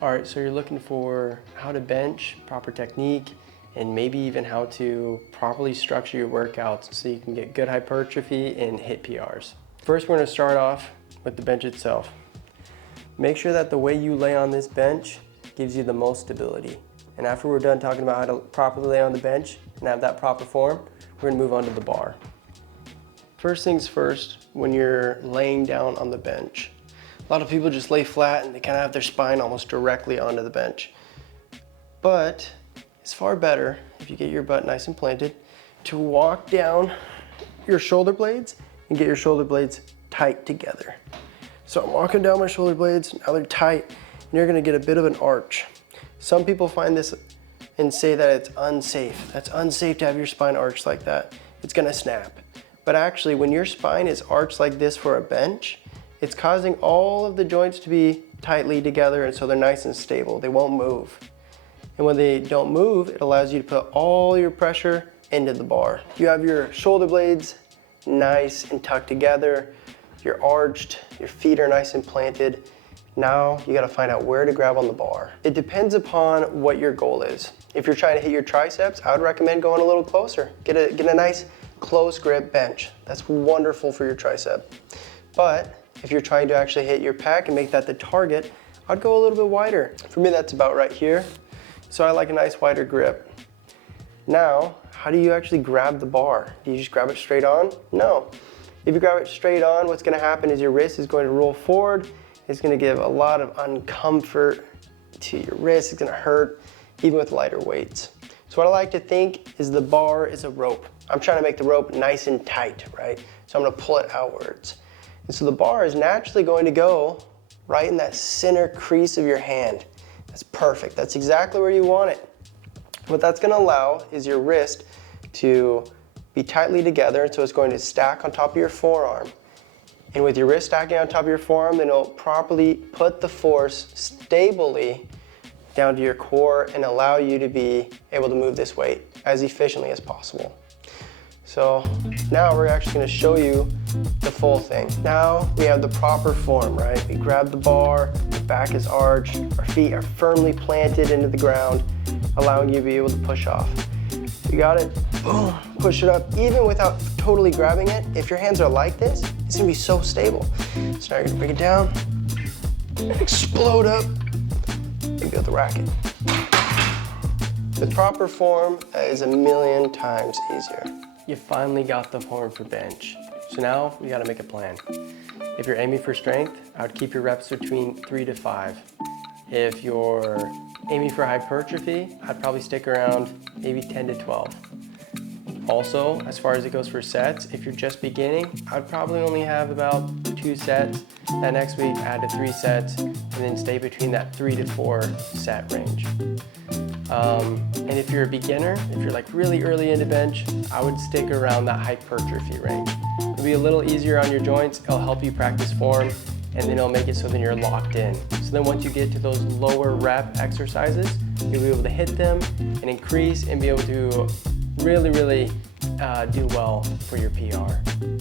All right, so you're looking for how to bench, proper technique, and maybe even how to properly structure your workouts so you can get good hypertrophy and hit PRs. First, we're gonna start off with the bench itself. Make sure that the way you lay on this bench gives you the most stability. And after we're done talking about how to properly lay on the bench and have that proper form, we're gonna move on to the bar. First things first, when you're laying down on the bench, a lot of people just lay flat and they kind of have their spine almost directly onto the bench. But it's far better if you get your butt nice and planted to walk down your shoulder blades and get your shoulder blades tight together. So I'm walking down my shoulder blades, now they're tight, and you're gonna get a bit of an arch. Some people find this and say that it's unsafe. That's unsafe to have your spine arched like that. It's gonna snap. But actually, when your spine is arched like this for a bench, it's causing all of the joints to be tightly together, and so they're nice and stable. They won't move. And when they don't move, it allows you to put all your pressure into the bar. You have your shoulder blades nice and tucked together, you're arched, your feet are nice and planted. Now you gotta find out where to grab on the bar. It depends upon what your goal is. If you're trying to hit your triceps, I would recommend going a little closer. Get a nice close grip bench. That's wonderful for your tricep. But if you're trying to actually hit your pec and make that the target, I'd go a little bit wider. For me, that's about right here. So I like a nice wider grip. Now, how do you actually grab the bar? Do you just grab it straight on? No. If you grab it straight on, what's gonna happen is your wrist is going to roll forward. It's gonna give a lot of uncomfort to your wrist. It's gonna hurt, even with lighter weights. So what I like to think is the bar is a rope. I'm trying to make the rope nice and tight, right? So I'm gonna pull it outwards. And so the bar is naturally going to go right in that center crease of your hand. That's perfect. That's exactly where you want it. What that's going to allow is your wrist to be tightly together, and so it's going to stack on top of your forearm. And with your wrist stacking on top of your forearm, then it'll properly put the force stably down to your core and allow you to be able to move this weight as efficiently as possible. So now we're actually going to show you the full thing. Now we have the proper form, right? We grab the bar, the back is arched, our feet are firmly planted into the ground, allowing you to be able to push off. You got it, boom, push it up, even without totally grabbing it. If your hands are like this, it's gonna be so stable. So now you're gonna bring it down, explode up, and build the racket. With proper form, that is a million times easier. You finally got the form for bench. So now you gotta make a plan. If you're aiming for strength, I would keep your reps between 3 to 5. If you're aiming for hypertrophy, I'd probably stick around maybe 10 to 12. Also, as far as it goes for sets, if you're just beginning, I'd probably only have about 2 sets. That next week, add to 3 sets, and then stay between that 3 to 4 set range. And if you're a beginner, if you're like really early into bench, I would stick around that hypertrophy range. It'll be a little easier on your joints, it'll help you practice form, and then it'll make it so then you're locked in. So then once you get to those lower rep exercises, you'll be able to hit them and increase and be able to really do well for your PR.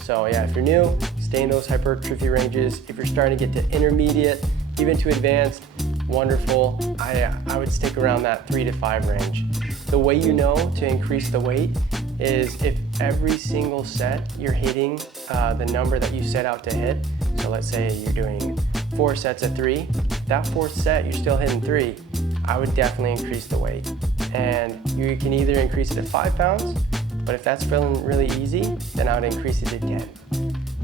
So yeah, if you're new, stay in those hypertrophy ranges. If you're starting to get to intermediate, even to advanced, wonderful. I would stick around that 3 to 5 range. The way you know to increase the weight is if every single set you're hitting the number that you set out to hit. So let's say you're doing 4 sets of 3, that 4th set you're still hitting 3, I would definitely increase the weight. And you can either increase it to 5 pounds, but if that's feeling really easy, then I would increase it to 10.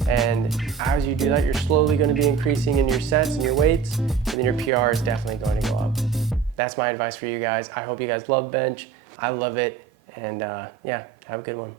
And as you do that, you're slowly going to be increasing in your sets and your weights, and then your PR is definitely going to go up. That's my advice for you guys. I hope you guys love bench. I love it. And yeah, have a good one.